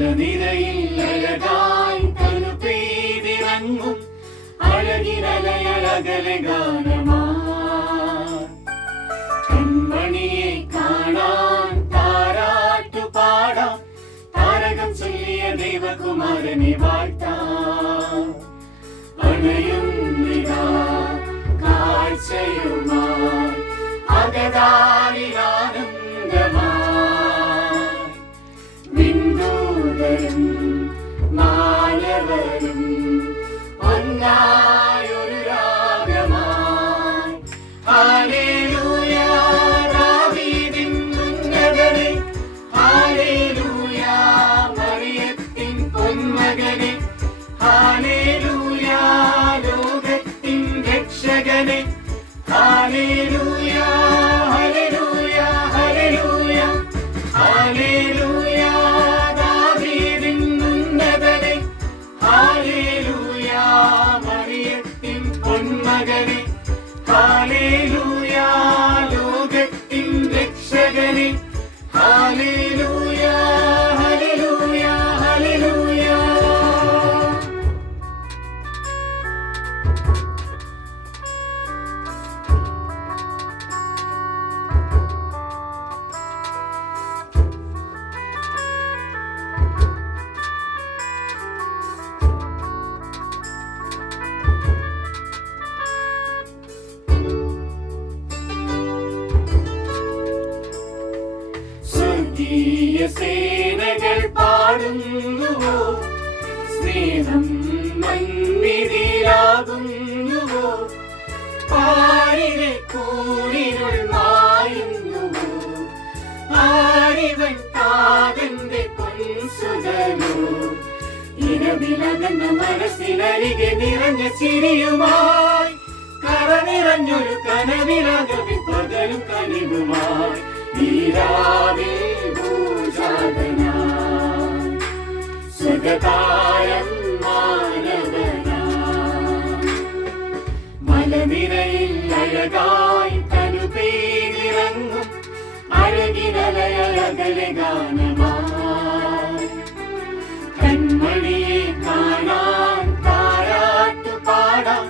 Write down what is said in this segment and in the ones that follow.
മലനിരയിൽ അഴകായി തനു പെയ്തിറങ്ങും അഴകിനലയഴകലെ ഗാനമാ കൺമണിയെ കാണാൻ താരാട്ടു പാടാം താരകം ചൊല്ലിയ ദേവകുമാരനെ വാഴ്ത്താം അണയുന്നിതാ കാഴ്ചയുമായി അകതാരിലാനന്ദമായി വിന്ദൂതരും മാലവരും ഒന്നായൊരു രാഗമായി ഹല്ലേലൂയ ദാവീദിൻ ഉന്നതനെ ഹല്ലേലൂയ മറിയത്തിൻ പൊന്മകനെ ഹല്ലേലൂയ ലോകത്തിൻ രക്ഷകനെ ഹല്ലേലൂയ ഹല്ലേലൂയ ഹല്ലേലൂയ ഹല്ലേലൂയ ദാവീദിൻ ഉന്നതനെ ഹല്ലേലൂയ മറിയത്തിൻ പൊന്മകനെ ഹല്ലേലൂയ ലോകത്തിൻ രക്ഷകനെ ഹല്ലേലൂയ ഹല്ലേലൂയ ഹല്ലേലൂയ. സ്വർഗീയ സേനകൾ പാടുന്നുവോ സ്നേഹം മന്ദിരാകുന്നുവോ പാരിലെ കൂടിനുൾ മായുന്നുവോ ആരിവൻ താതന്റെ പൊൻസുതനോ ഇരവിലകന്ന മനസ്സിനരികെ നിറഞ്ഞ ചിരിയുമായി കറ നിറഞ്ഞൊരു കനവിലകവി പകലും കനിവുമായി നീരാവിൽ ഭൂജാതനായി സുഖതാരം മാനവനായി മലനിരയിൽ അഴകായി തനു പെയ്തിറങ്ങും അഴകിനലയഴകലെ ഗാനമായി കൺമണിയെ കാണാൻ താരാട്ടു പാടാം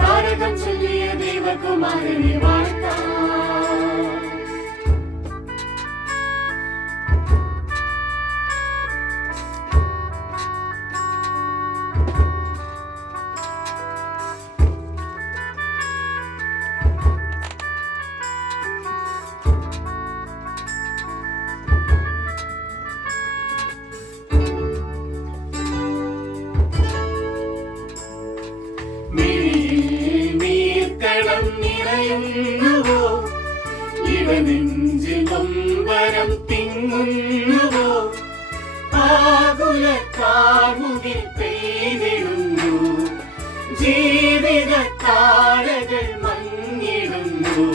താരകം ചൊല്ലിയ ദേവകുമാരനെ വാഴ്ത്താം നീർക്കളം നിറയുന്നുവോ ഇവനെഞ്ചിൽ നൊമ്പരം തിങ്ങുന്നുവോ ആകുല കാർമുകിൽ പെയ്തിടുന്നു ജീവിത താരകൾ മങ്ങിടുന്നു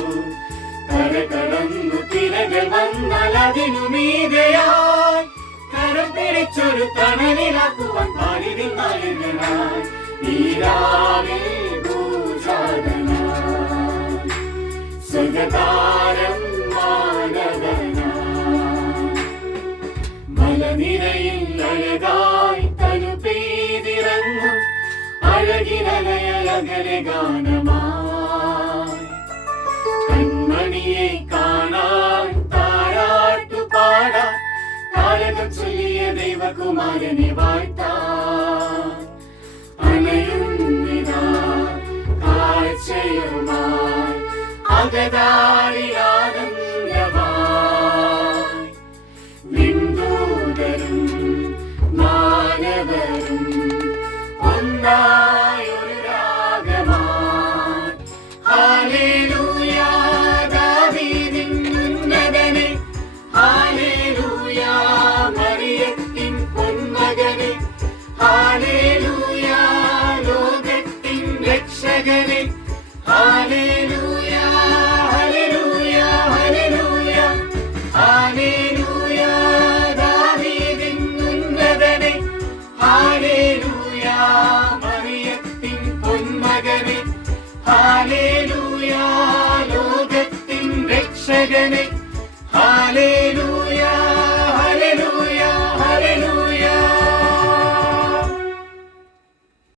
കരകടന്നു തിരകൾ വന്നാൽ അതിനു മീതെയായി കരം പിടിച്ചൊരു തണലിലാക്കുവാൻ പാലിതിൽ നായകനായി നീരാവിൽ ഭൂജാതനായി സുഖതാരം മാനവനായി മലനിരയിൽ അഴകായി തനു പെയ്തിറങ്ങും അഴകിനലയഴകലെ ഗാനമായി കൺമണിയെ കാണാൻ താരാട്ടു പാടാം താരകം ചൊല്ലിയ ദേവകുമാരനെ വാഴ്ത്താം അണയുന്നിതാ കാഴ്ചയുമായി അകതാരിലാനന്ദമായി വിന്ദൂതരും മാനവരും ഒന്നായൊരു രാഗമായി ഹല്ലേലൂയ ദാവീദിൻ ഉന്നതനെ ഹല്ലേലൂയ മറിയത്തിൻ പൊന്മകനെ ഹല്ലേലൂയ ലോകത്തിൻ രക്ഷകനെ ഹല്ലേലൂയ ഹല്ലേലൂയ ഹല്ലേലൂയ ഹല്ലേലൂയ ദാവീദിൻ ഉന്നതനെ ഹല്ലേലൂയ മറിയത്തിൻ പൊന്മകനെ ഹല്ലേലൂയ ലോകത്തിൻ രക്ഷകനെ